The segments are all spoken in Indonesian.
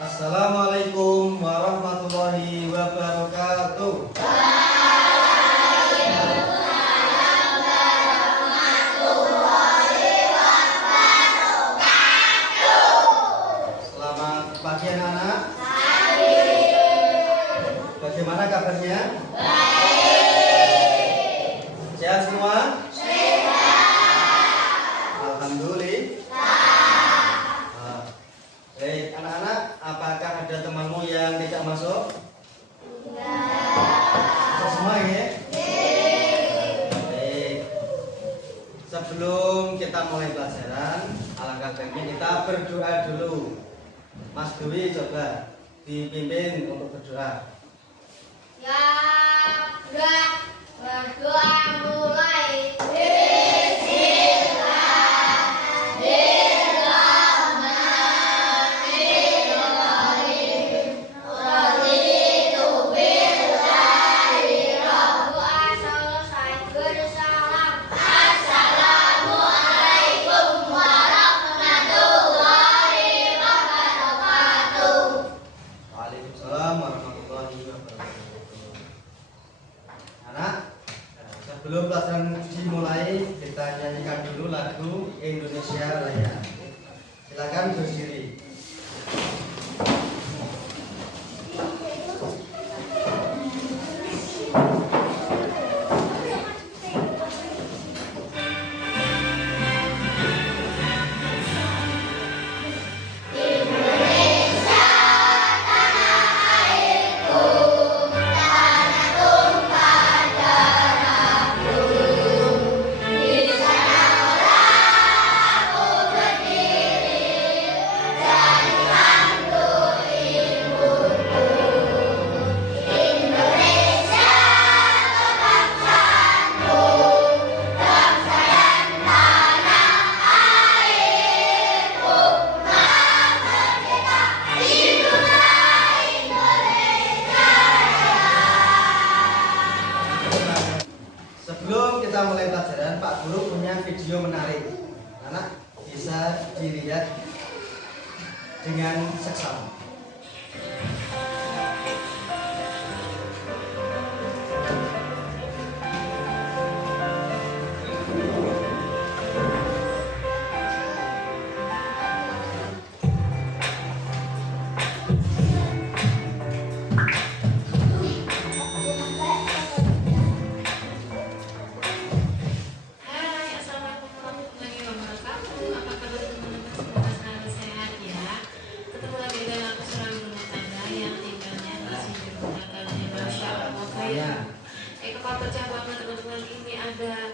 Assalamualaikum warahmatullahi wabarakatuh. Selamat pagi anak-anak. Bagaimana kabarnya? Sehat semua? Alhamdulillah. Baik, anak-anak, apakah ada temanmu yang tidak masuk? Masuk semua ya? Baik. Sebelum kita mulai pelajaran, alangkah baiknya kita berdoa dulu. Mas Dwi coba dipimpin untuk berdoa. Ya, berdoa mulai. Sebelum pelajaran dimulai, kita nyanyikan dulu lagu Indonesia Raya. Silakan berdiri. Sebelum kita mulai pelajaran, Pak Guru punya video menarik. Anak bisa dilihat dengan seksama. Pecah banget teman-teman, ini ada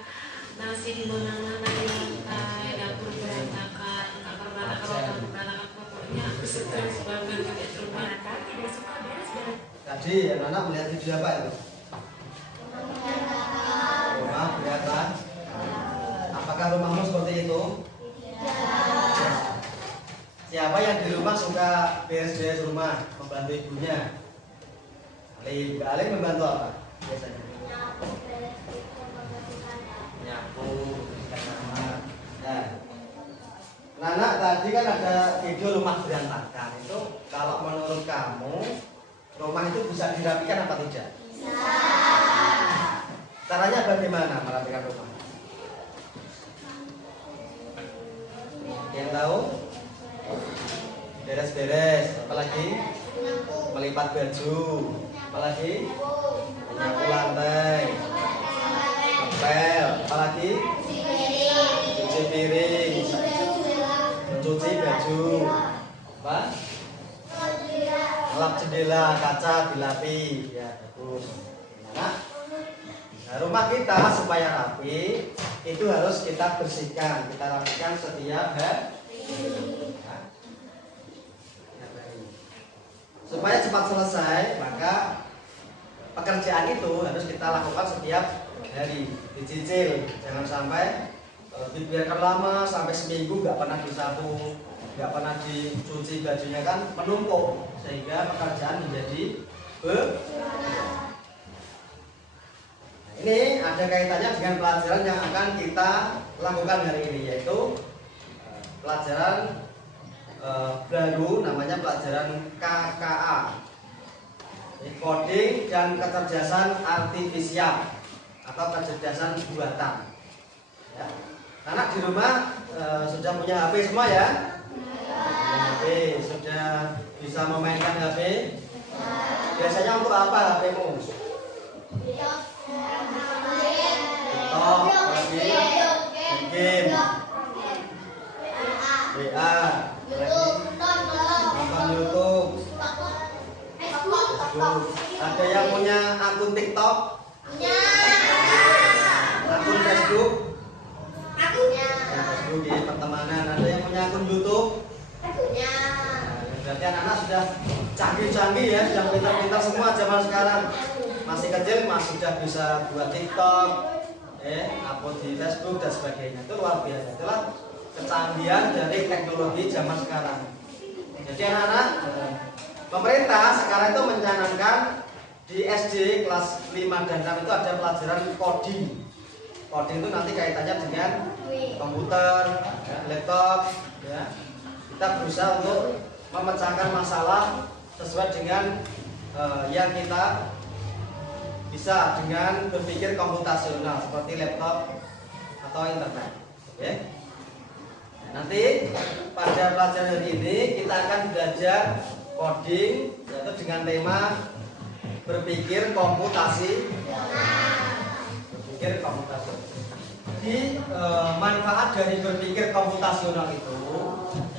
nasi di mana-mana di lantai, dapur berantakan, kamar berantakan, pokoknya aku stres banget di rumah. Tidak suka beres-beres. Tadi anak-anak melihat video apa itu? Rumah berantakan. Apakah rumahmu seperti itu? Tidak. Siapa yang di rumah suka beres-beres rumah, membantu ibunya? Ali membantu apa biasanya? Nyapu, bersihkan kamar. Nah, anak tadi kan ada video rumah berantakan. Itu kalau menurut kamu rumah itu bisa dirapikan apa tidak? Bisa. Caranya bagaimana merapikan rumah? Yang tahu? Beres-beres, apalagi? Melipat baju, apalagi? Menyapu lantai, ngepel, apalagi? Cuci piring, mencuci baju, apa? Ngelap jendela, kaca dilapi, ya bagus. Nah, rumah kita supaya rapi itu harus kita bersihkan, kita rapikan setiap hari. Supaya cepat selesai, maka pekerjaan itu harus kita lakukan setiap hari, dicicil, jangan sampai dibiarkan lama sampai seminggu nggak pernah disapu, nggak pernah dicuci bajunya, kan menumpuk sehingga pekerjaan menjadi berat. Ini ada kaitannya dengan pelajaran yang akan kita lakukan hari ini, yaitu pelajaran baru namanya pelajaran KKA, coding dan kecerdasan artifisial atau kecerdasan buatan. Ya. Anak di rumah sudah punya HP semua ya? HP, sudah bisa memainkan HP? Biasanya untuk apa HP-mu? TikTok, game, WA, nonton YouTube. Ada yang punya akun TikTok? Akun Facebook? Facebook ya, pertemanan. Ada yang punya akun YouTube? Berarti anak-anak sudah canggih-canggih ya, sudah pintar-pintar semua zaman sekarang. Masih kecil masih sudah bisa buat TikTok, upload di Facebook dan sebagainya. Itu luar biasa. Itulah kecanggihan dari teknologi zaman sekarang. Jadi anak-anak, pemerintah sekarang itu mencanangkan di SD kelas 5 dan 6 itu ada pelajaran coding. Coding itu nanti kaitannya dengan komputer, laptop, ya. Kita berusaha untuk memecahkan masalah sesuai dengan yang kita bisa dengan berpikir komputasional seperti laptop atau internet. Oke. Nanti pada pelajaran hari ini kita akan belajar coding yaitu dengan tema berpikir komputasi. Berpikir komputasional. Jadi manfaat dari berpikir komputasional itu,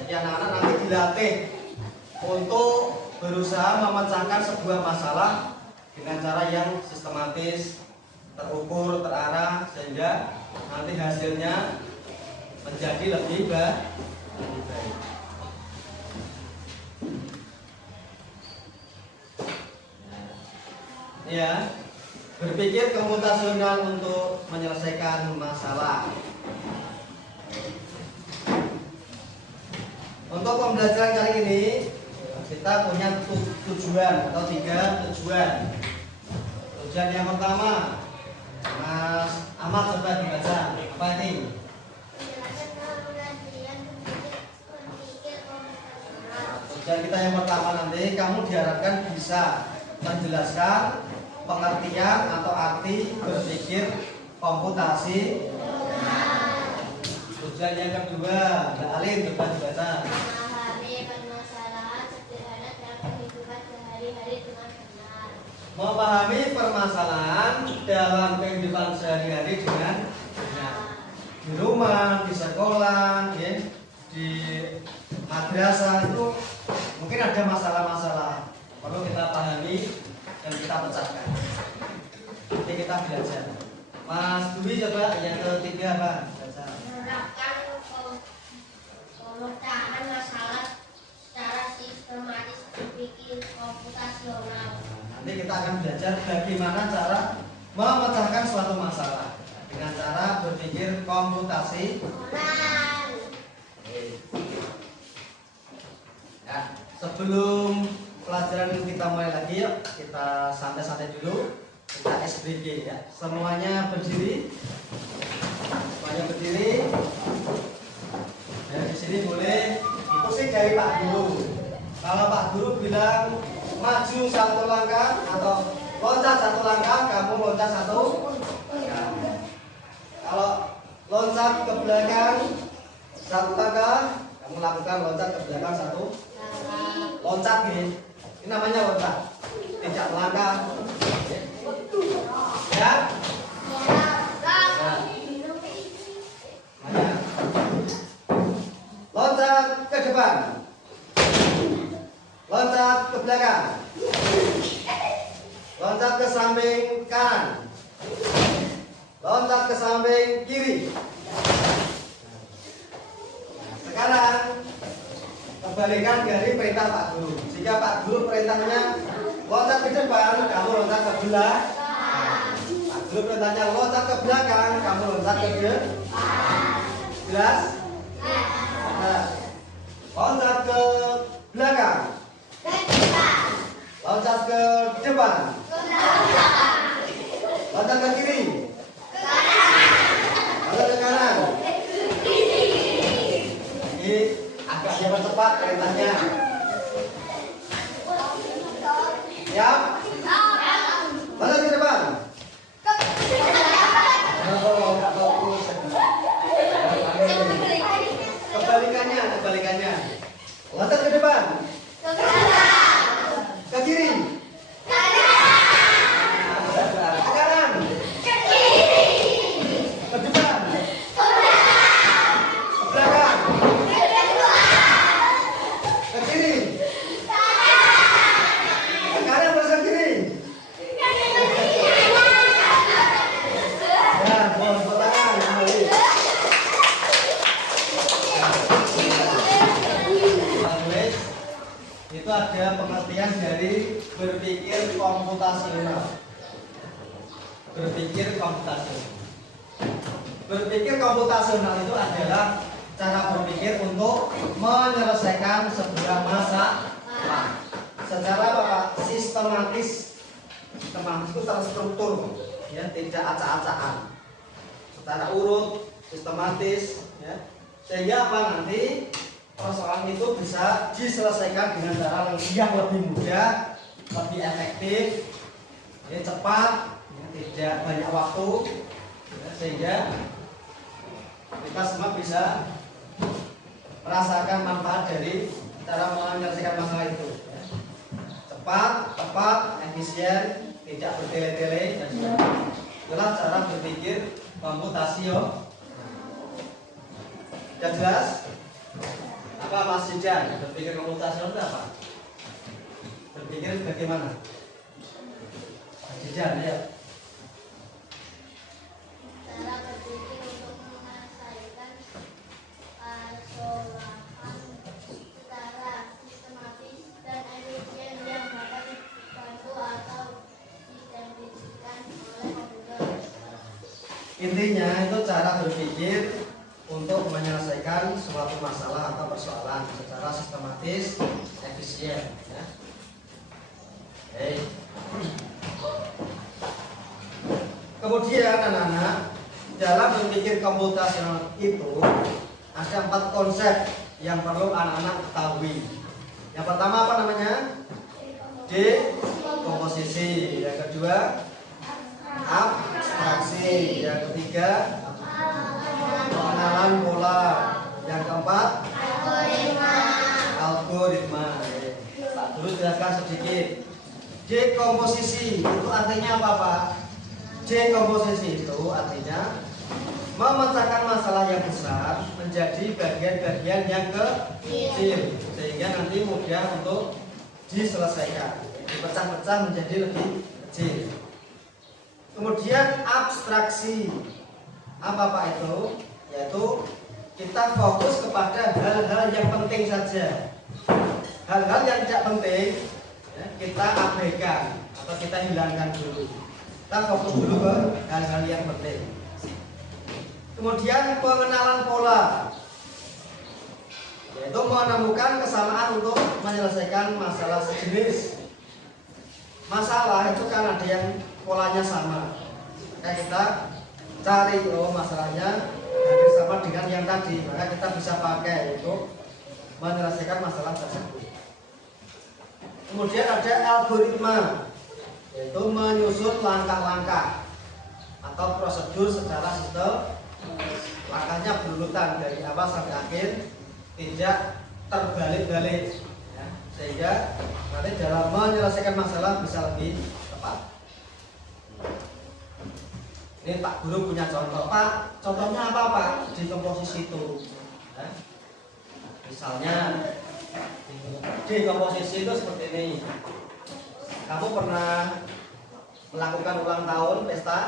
jadi anak-anak nanti dilatih untuk berusaha memecahkan sebuah masalah dengan cara yang sistematis, terukur, terarah, sehingga nanti hasilnya menjadi lebih baik. Ya, berpikir komputasional untuk menyelesaikan masalah. Untuk pembelajaran kali ini kita punya tujuan atau 3 tujuan. Tujuan yang pertama, Mas Ahmad coba dibaca. Apa ini? Tujuan kita yang pertama nanti kamu diharapkan bisa menjelaskan pengertian atau arti berpikir komputasi. Tujuan yang kedua, Mbak Alin coba dibaca. Memahami permasalahan dalam kehidupan sehari-hari dengan benar. Di rumah, di sekolah, ya, di madrasah itu mungkin ada masalah-masalah perlu kita pahami dan kita pecahkan. Nanti kita belajar. Mas Dwi coba yang ketiga apa? Menerapkan pemecahan masalah secara sistematis berpikir komputasional. Nanti kita akan belajar bagaimana cara memecahkan suatu masalah dengan cara berpikir komputasi. Ya, sebelum pelajaran kita mulai lagi, yuk kita santai-santai dulu. Kita SBG ya. Semuanya berdiri. Semuanya berdiri. Dan di sini boleh ikuti dari Pak Guru. Kalau Pak Guru bilang maju 1 langkah atau loncat 1 langkah, kamu loncat 1 langkah. Kalau loncat ke belakang 1 langkah, kamu lakukan loncat ke belakang 1 loncat gini. Ini namanya loncat. Tidak melangkah. Ya. Loncat ke depan. Loncat ke belakang. Loncat ke samping kanan. Loncat ke samping kiri. Sekarang kebalikan dari perintah Pak Guru. Jika Pak Guru perintahnya loncat ke depan, kamu loncat ke belakang. Pak Guru perintahnya loncat ke belakang, kamu loncat ke depan. Jelas? Nah, loncat ke belakang. Loncat ke depan. Loncat ke kiri. Loncat ke kanan. Ini agak hebat cepat perintahnya. Ya, lanjut ke depan. Kebalikannya. Loncat ke depan. Ke kiri. Ke kanan. Ke depan. Ke belakang. Ke kiri. Ke kanan terus ke kiri. Ya, buat tangan kembali. Itu ada pengertian dari berpikir komputasional. Berpikir komputasional. Berpikir komputasional itu adalah cara berpikir untuk menyelesaikan sebuah masalah secara apa? Sistematis. Sistematis itu terstruktur, ya, tidak acak-acakan. Secara urut, sistematis, ya. Sehingga apa nanti persoalan itu bisa diselesaikan dengan cara yang lebih mudah, lebih efektif, ya, cepat, ya, tidak banyak waktu, ya, sehingga kita semua bisa merasakan manfaat dari cara menyelesaikan masalah itu, ya. Cepat, tepat, efisien, tidak bertele-tele, dan sebagainya. Itulah cara berpikir komputasional. Sudah jelas? Apa Mas Jidan? Berpikir komputasional itu apa? Berpikir bagaimana? Mas Jidan, ya. Cara berpikir untuk menyelesaikan persoalan secara sistematis dan efisien yang dapat dibantu atau didefinisikan oleh komputer. Intinya itu cara berpikir untuk menyelesaikan suatu masalah atau persoalan secara sistematis, efisien, ya. Kemudian anak-anak, dalam berpikir komputasional itu ada 4 konsep yang perlu anak-anak ketahui. Yang pertama apa namanya? Dekomposisi. Yang kedua, abstraksi. Yang ketiga, pengenalan pola. Yang keempat, algoritma. Pak Guru jelaskan sedikit. Dekomposisi itu artinya apa, Pak? Dekomposisi itu artinya memecahkan masalah yang besar menjadi bagian-bagian yang kecil sehingga nanti mudah untuk diselesaikan. Dipecah-pecah menjadi lebih kecil. Kemudian abstraksi. Apa Pak itu? Yaitu kita fokus kepada hal-hal yang penting saja. Hal-hal yang tidak penting, ya, kita abaikan atau kita hilangkan dulu. Kita fokus dulu ke hal-hal yang penting. Kemudian pengenalan pola, yaitu menemukan kesamaan untuk menyelesaikan masalah sejenis. Masalah itu kan ada yang polanya sama. Maka kita cari masalahnya hampir sama dengan yang tadi, maka kita bisa pakai untuk menyelesaikan masalah tersebut. Kemudian ada algoritma, yaitu menyusun langkah-langkah atau prosedur secara sistem. Langkahnya berurutan dari awal sampai akhir, tidak terbalik-balik, ya, sehingga nanti dalam menyelesaikan masalah bisa lebih tepat. Ini Pak Guru punya contoh. Pak, contohnya apa Pak di komposisi itu? Ya. Misalnya di komposisi itu seperti ini. Kamu pernah melakukan ulang tahun pesta?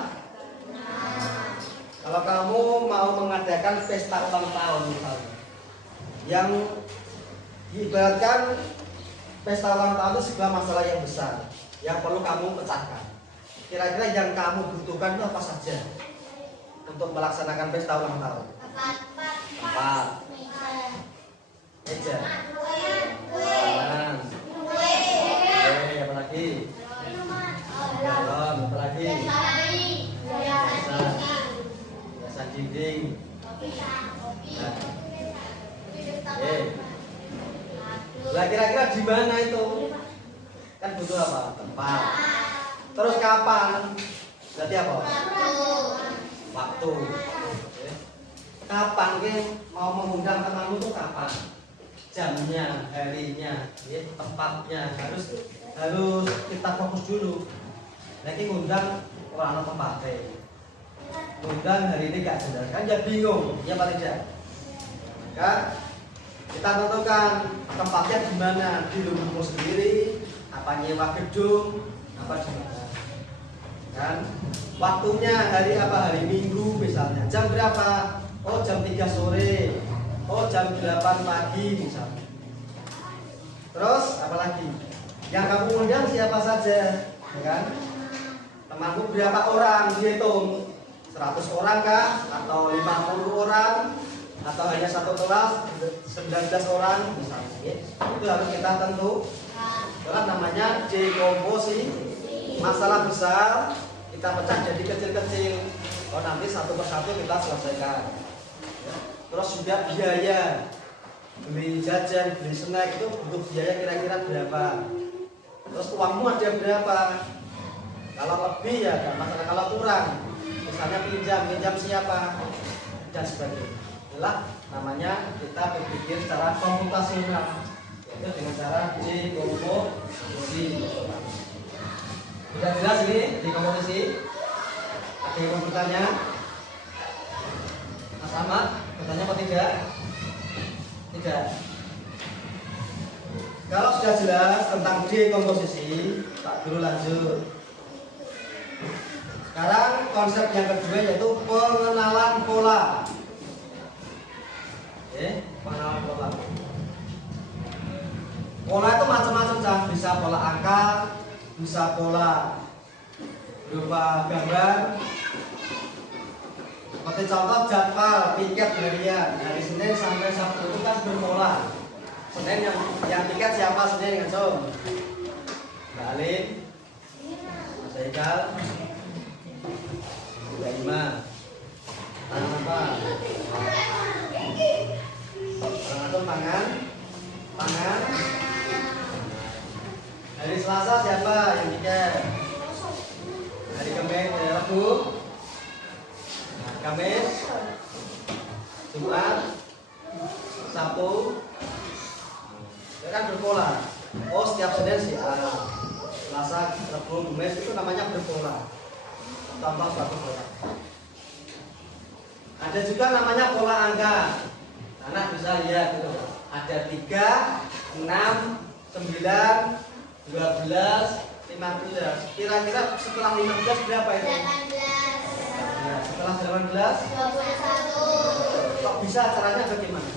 Kalau kamu mau mengadakan pesta ulang tahun misalnya, yang diibaratkan pesta ulang tahun itu sebuah masalah yang besar yang perlu kamu pecahkan. Kira-kira yang kamu butuhkan itu apa saja untuk melaksanakan pesta ulang tahun? 4. Meja. Makanan. Apa lagi? Galon. Apa lagi? Hiasan dinding. mana itu? Kan butuh apa? Tempat. Terus kapan? Berarti apa? Waktu. Oke. Kapan ke mau mengundang temanmu tuh kapan? Jamnya, harinya, ya, tempatnya harus kita fokus dulu. Nanti ngundang orang tempatnya. Ngundang hari ini gak jelas kan ya bingung, ya Pak tidak? Maka kita tentukan tempatnya di mana, di rumahmu sendiri, apa nyewa gedung, apa di mana. Kan waktunya hari apa, hari Minggu misalnya, jam berapa? Oh jam 3 sore, oh jam 8 pagi misalnya. Terus apa lagi? Yang kamu undang siapa saja, ya kan? Temanmu berapa orang, dihitung 100 orang kah? Atau 50 orang? Atau hanya satu kelas 19 orang misalnya, ya? Itu harus kita tentu. Itulah namanya dekomposisi. Masalah besar kita pecah jadi kecil-kecil. Oh nanti satu persatu kita selesaikan. Ya. Terus juga biaya beli jajan, beli snack itu butuh biaya kira-kira berapa? Terus uangmu ada berapa? Kalau lebih ya gak masalah, kalau kurang misalnya pinjam siapa dan sebagainya. Itulah namanya kita berpikir secara komputasional, yaitu dengan cara dekomposisi. Sudah jelas ini dekomposisi? Ada yang mau bertanya? Mas Ahmad, bertanya apa tidak? Tidak. Kalau sudah jelas tentang dekomposisi, tak dulu lanjut. Sekarang konsep yang kedua yaitu pengenalan pola. Oke, pengenalan pola. Pola itu macam-macam, bisa pola angka, bisa pola berupa gambar. Seperti contoh jadwal piket harian dari Senin sampai Sabtu itu kan berpola. Senin yang piket siapa? Senin ngacung. Mbak Alin, Mas Haikal, Mbak Ima. Tangan apa? Tangan tangan. Hari Selasa siapa yang piket? Hari Kamis, Rabu, Kamis, Jumat, Sabtu. Itu kan berpola. Oh setiap Senin sih Selasa, Rabu, Kamis itu namanya berpola. Contoh suatu pola. Ada juga namanya pola angka. Anak bisa lihat itu. Ada 3, 6, 9, 12, 15. Kira-kira setelah 15 berapa itu? 18. Ya, setelah 18 21. kok bisa, caranya bagaimana?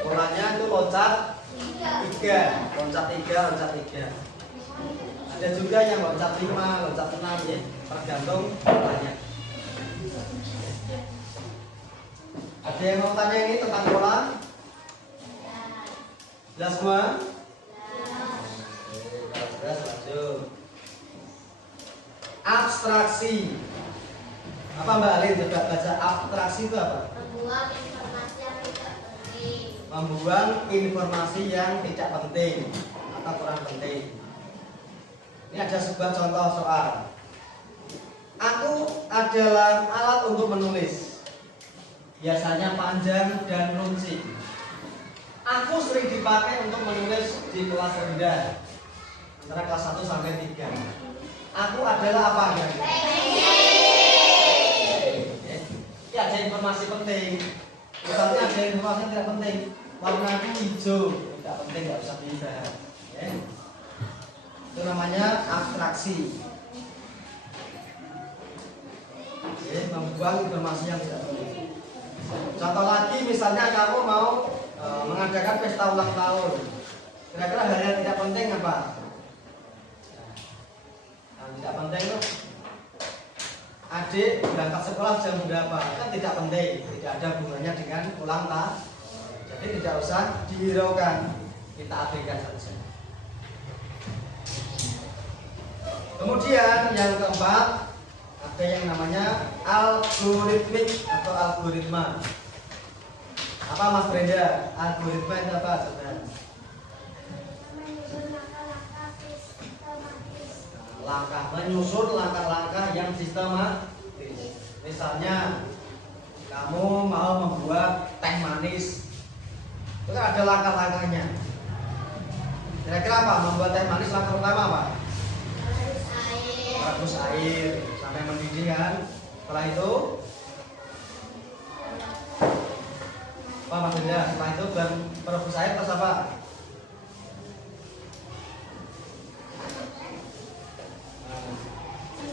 Polanya itu loncat 3, loncat 3. Ada juga yang loncat 5, loncat 6 ya, tergantung polanya. Ada yang mau tanya ini tentang pola? Jelas semua? Jelas, lanjut. Abstraksi. Apa Mbak Alin? Coba baca abstraksi itu apa? Membuang informasi yang tidak penting. Membuang informasi yang tidak penting atau kurang penting. Ini ada sebuah contoh soal. Aku adalah alat untuk menulis. Biasanya panjang dan runcing. Aku sering dipakai untuk menulis di kelas rendah, antara kelas 1 sampai 3. Aku adalah apa? Ya ada informasi penting. Misalnya ada informasi yang tidak penting. Warna hijau tidak penting, nggak usah dibahas. Ya. Itu namanya abstraksi. Membuang informasi yang tidak penting. Contoh lagi, misalnya kamu mau mengadakan pesta ulang tahun. Kira-kira hal yang tidak penting apa? Yang tidak penting itu adik berangkat sekolah jam berapa? Kan tidak penting, tidak ada hubungannya dengan ulang tahun. Jadi tidak usah dihiraukan, kita abaikan saja. Kemudian yang keempat, ada yang namanya algoritmik atau algoritma. Apa Mas Brenda? Algoritma itu apa? Coba. Langkah menyusun langkah-langkah yang sistematis. Misalnya kamu mau membuat teh manis, itu kan ada langkah-langkahnya. Kira-kira apa? Membuat teh manis langkah pertama apa? Rebus air sampai mendidih kan. Setelah itu apa Mas Brenda? Setelah itu merebus air terus apa?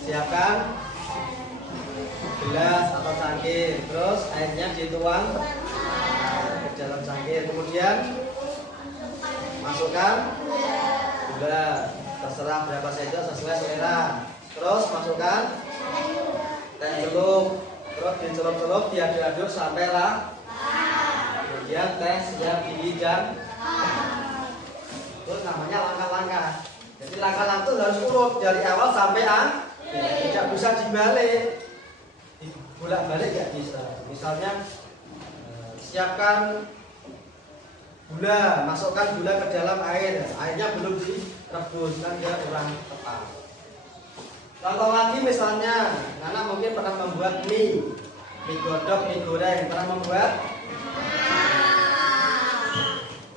Siapkan gelas atau cangkir, terus airnya dituang ke dalam cangkir, kemudian masukkan gula, terserah berapa saja sesuai selera, terus masukkan teh celup, terus dicelup-celup, diaduk-aduk sampai rata, kemudian teh siap dihidang. Itu namanya langkah-langkah. Jadi langkah-langkah itu harus urut dari awal sampai akhir. Tidak bisa dibalik, bolak-balik nggak bisa. Misalnya siapkan gula, masukkan gula ke dalam air, airnya belum direbus kan dia kurang tepat. Contoh lagi misalnya, Nana mungkin pernah membuat mie godok, mie goreng, pernah membuat?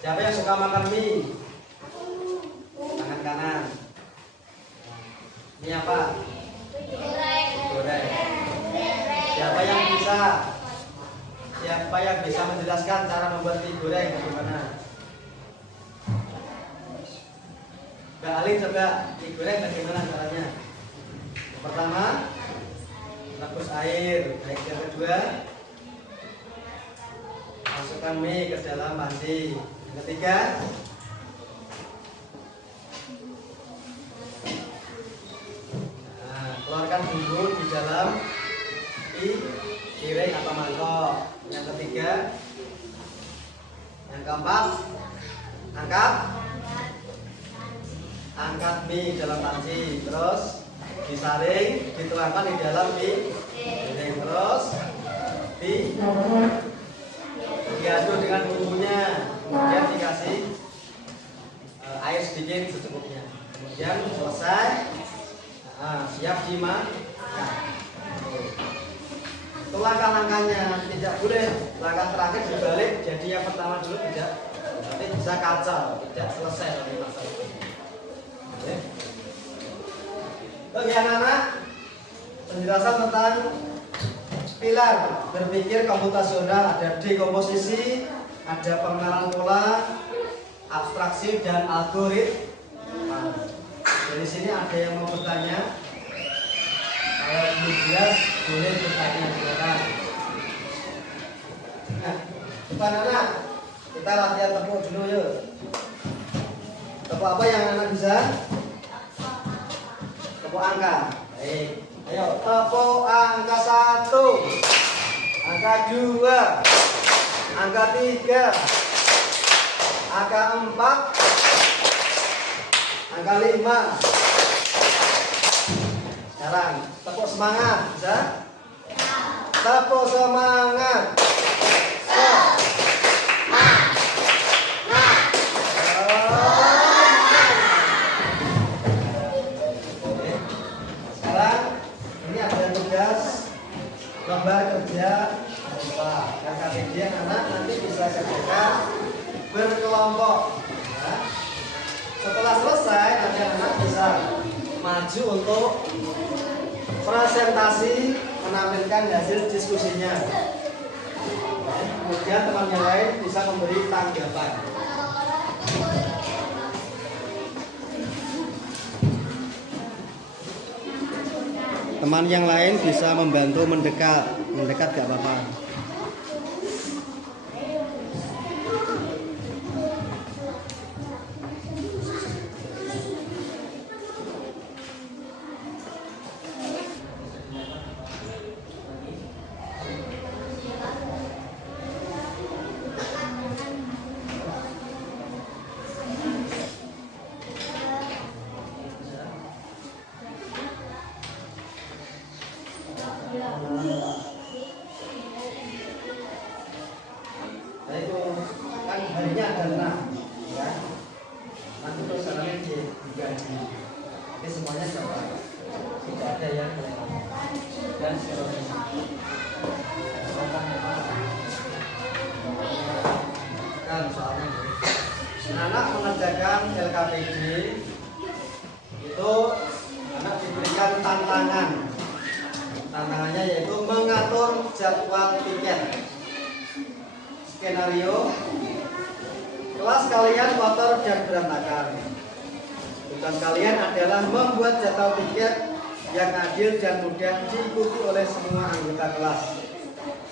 Siapa yang suka makan mie? Tangan kanan. Ini apa? Goreng. Siapa yang bisa menjelaskan cara membuat mie goreng bagaimana? Mbak Ali coba mie goreng bagaimana caranya? Yang pertama, rebus air. Yang kedua, masukkan mie ke dalam panci. Yang ketiga, keluarkan bumbu di dalam piring atau mangkok. Yang ketiga, yang keempat, angkat mie dalam panci, terus disaring, dituangkan di dalam piring, terus diaduk dengan bumbunya, kemudian dikasih air sedikit secukupnya, kemudian selesai. Siap dimakan. Itu langkah-langkahnya, tidak boleh langkah terakhir dibalik. Jadi yang pertama dulu tidak, nanti bisa kacau, tidak selesai dari masalah. Oke anak-anak, penjelasan tentang pilar berpikir komputasional, ada dekomposisi, ada pengenalan pola, abstraksi dan algoritma. Dari sini ada yang mau bertanya? Kalau belum jelas boleh bertanya silakan. Nah, depan anak kita latihan tepuk dulu yuk. Tepuk apa yang anak bisa? Tepuk angka. Baik. Ayo tepuk angka 1, angka 2, angka 3, angka 4, angka 5. Sekarang tepuk semangat, bisa? Tepuk semangat. Sekarang ini ada tugas gambar kerja apa? KKBD anak nanti bisa kerjakan berkelompok. Ya. Setelah selesai, nanti anak bisa maju untuk presentasi menampilkan hasil diskusinya. Kemudian teman yang lain bisa memberi tanggapan. Teman yang lain bisa membantu mendekat gak apa-apa. anak mengerjakan LKPD itu anak diberikan tantangannya yaitu mengatur jadwal tiket. Skenario, kelas kalian kotor dan berantakan. Tugas kalian adalah membuat jadwal tiket yang adil dan mudah diikuti oleh semua anggota kelas,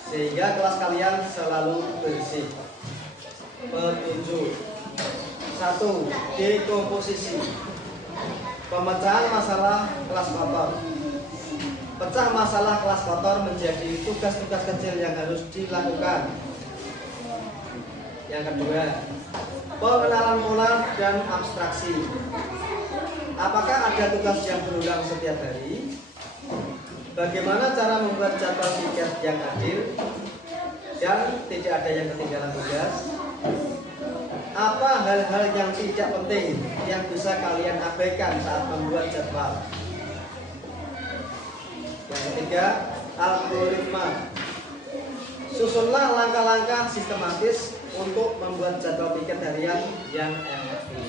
sehingga kelas kalian selalu bersih. Petunjuk 1. Dekomposisi. Pemecahan masalah kelas kotor. Pecah masalah kelas kotor menjadi tugas-tugas kecil yang harus dilakukan. Yang kedua, pengenalan pola dan abstraksi. Apakah ada tugas yang berulang setiap hari? Bagaimana cara membuat jadwal tiket yang adil dan tidak ada yang ketinggalan tugas? Apa hal-hal yang tidak penting yang bisa kalian abaikan saat membuat jadwal? Yang ketiga, algoritma. Susunlah langkah-langkah sistematis untuk membuat jadwal tiket harian yang efektif.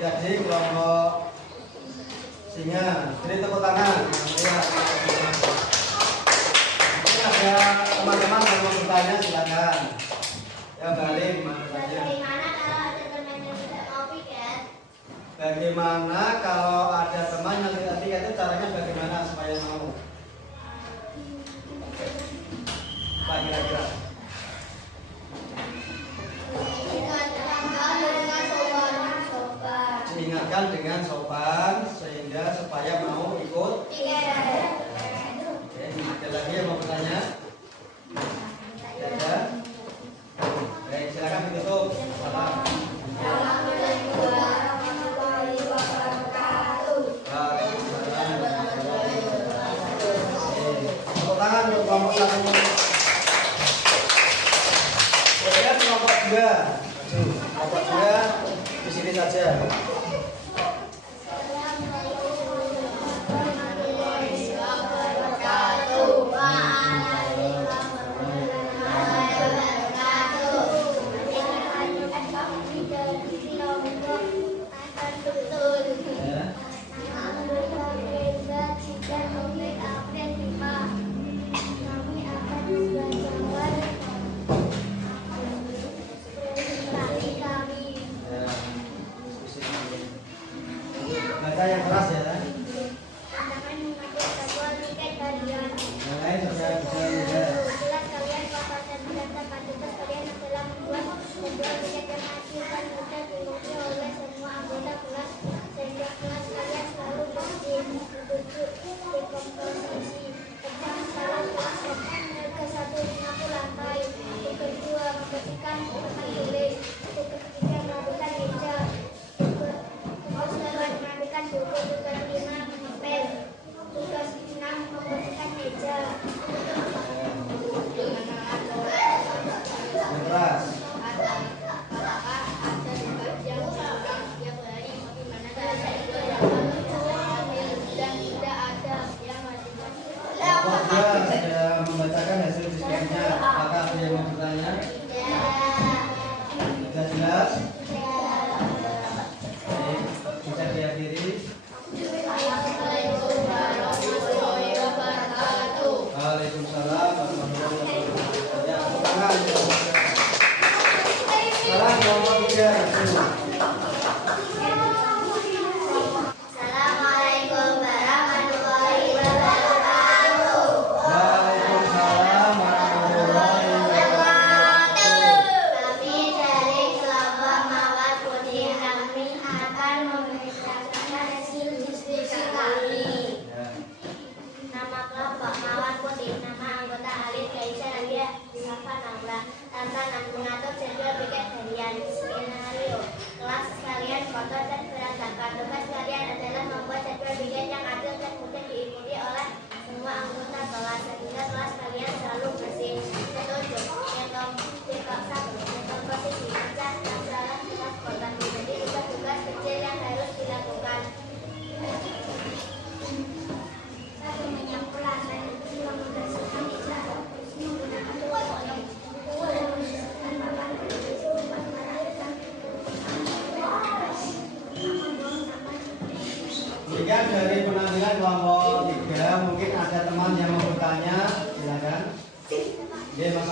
Jadi kelompok singa, beri tepuk tangan. Mungkin ada teman-teman yang mau bertanya, silakan. Ya balik mana saja. Bagaimana kalau ada teman yang tidak tiket itu caranya bagaimana supaya mau? Apa kira-kira? Diingatkan dengan sopan sehingga supaya mau ikut. Oke, ada lagi yang mau bertanya? Ada? Baik, silakan ditutup. Salam. Tepuk tangan untuk kelompok 1. Kemudian kelompok 2. Kelompok 2 di sini saja.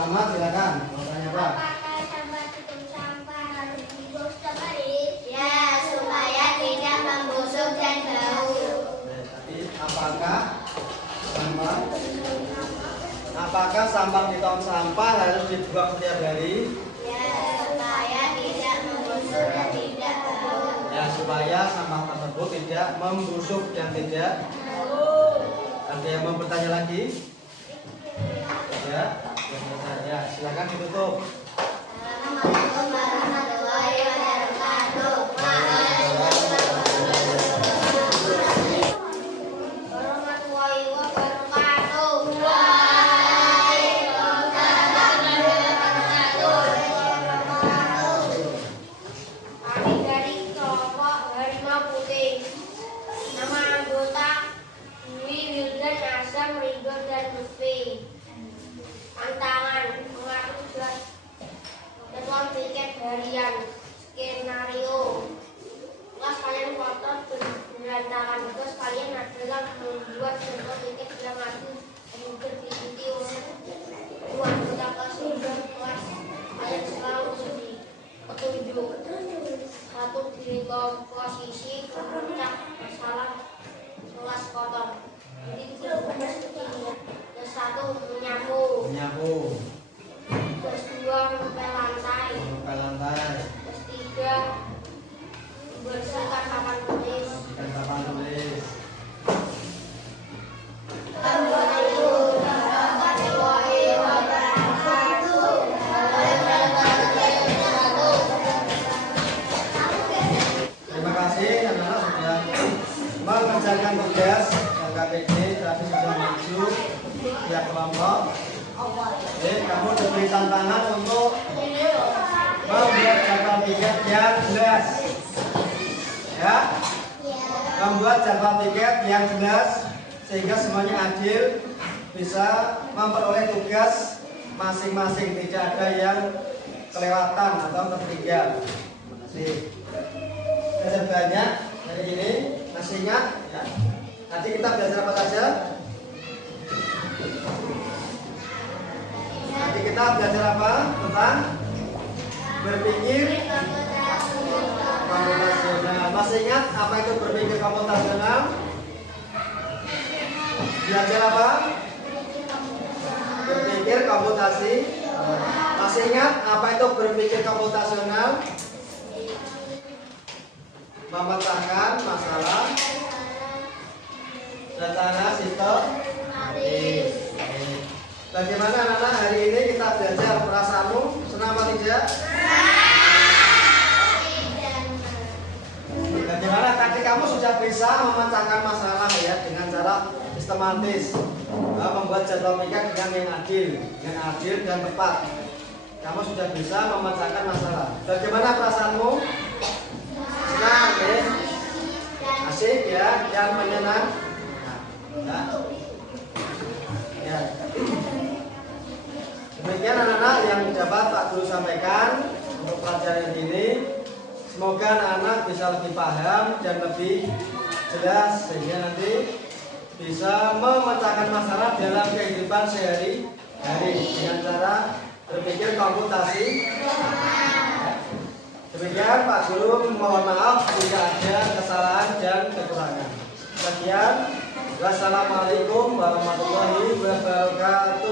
Selamat, silakan. Mau tanya apa? Apakah sampah tutup sampah harus dibuang setiap hari? Ya, supaya tidak membusuk dan bau. Apakah sampah di tong sampah harus dibuang setiap hari? Ya, supaya tidak membusuk dan tidak bau. Ya, supaya sampah tersebut tidak membusuk dan tidak Bau. Ada yang mau bertanya lagi? Ya, ya, silakan ditutup. Assalamualaikum warahmatullahi wabarakatuh. Warahmatullahi wabarakatuh. Kami dari kelompok Harimau Putih. Nama anggota Dwi, Wildan, Asam, Ridho, dan Lutfi. Tantangan mengatur jadwal piket harian. Skenario kelas kalian kotor berantakan. Tugas kalian adalah membuat jadwal piket yang adil dan mudah diikuti oleh dua anggota kelas dan kelas kalian selalu di petunjuk. Satu, diri komposisi pencak masalah kelas kotor. Terus satu, menyapu. Menyapu, Terus dua, ngepel lantai. ngepel lantai, Terus tiga, membersihkan papan tulis. dan papan tulis. Assalamualaikum warahmatullahi wabarakatuh. Terima kasih anak-anak sudah mengerjakan tugas yang KPD tadi sudah maju tiap kelompok. Oke, kamu diberi tantangan untuk membuat jadwal tiket yang jelas. Ya, membuat jadwal tiket yang jelas sehingga semuanya adil, bisa memperoleh tugas masing-masing, tidak ada yang kelewatan atau tertinggal. Terima kasih. Belajar banyak dari ini, masih ingat? Ya. Nanti kita belajar apa saja? Nanti kita belajar apa? Tentang berpikir komputasional. Masih ingat apa itu berpikir komputasional? Belajar apa? Berpikir komputasi. Masih ingat apa itu berpikir komputasional? Memecahkan masalah secara sistematis. Bagaimana anak-anak hari ini kita belajar? Perasaanmu senang apa tidak? Bagaimana tadi kamu sudah bisa memecahkan masalah ya dengan cara sistematis, membuat jadwal piket yang adil dan tepat. Kamu sudah bisa memecahkan masalah. Bagaimana perasaanmu? Senang ya? Asik ya? Dan menyenangkan. Ya. Demikian anak-anak yang dapat Pak Guru sampaikan untuk pelajaran ini. Semoga anak-anak bisa lebih paham dan lebih jelas sehingga nanti bisa memecahkan masalah dalam kehidupan sehari-hari dengan cara berpikir komputasi. Demikian Pak Guru mohon maaf jika ada kesalahan dan kekurangan. Sekian. Wassalamualaikum warahmatullahi wabarakatuh.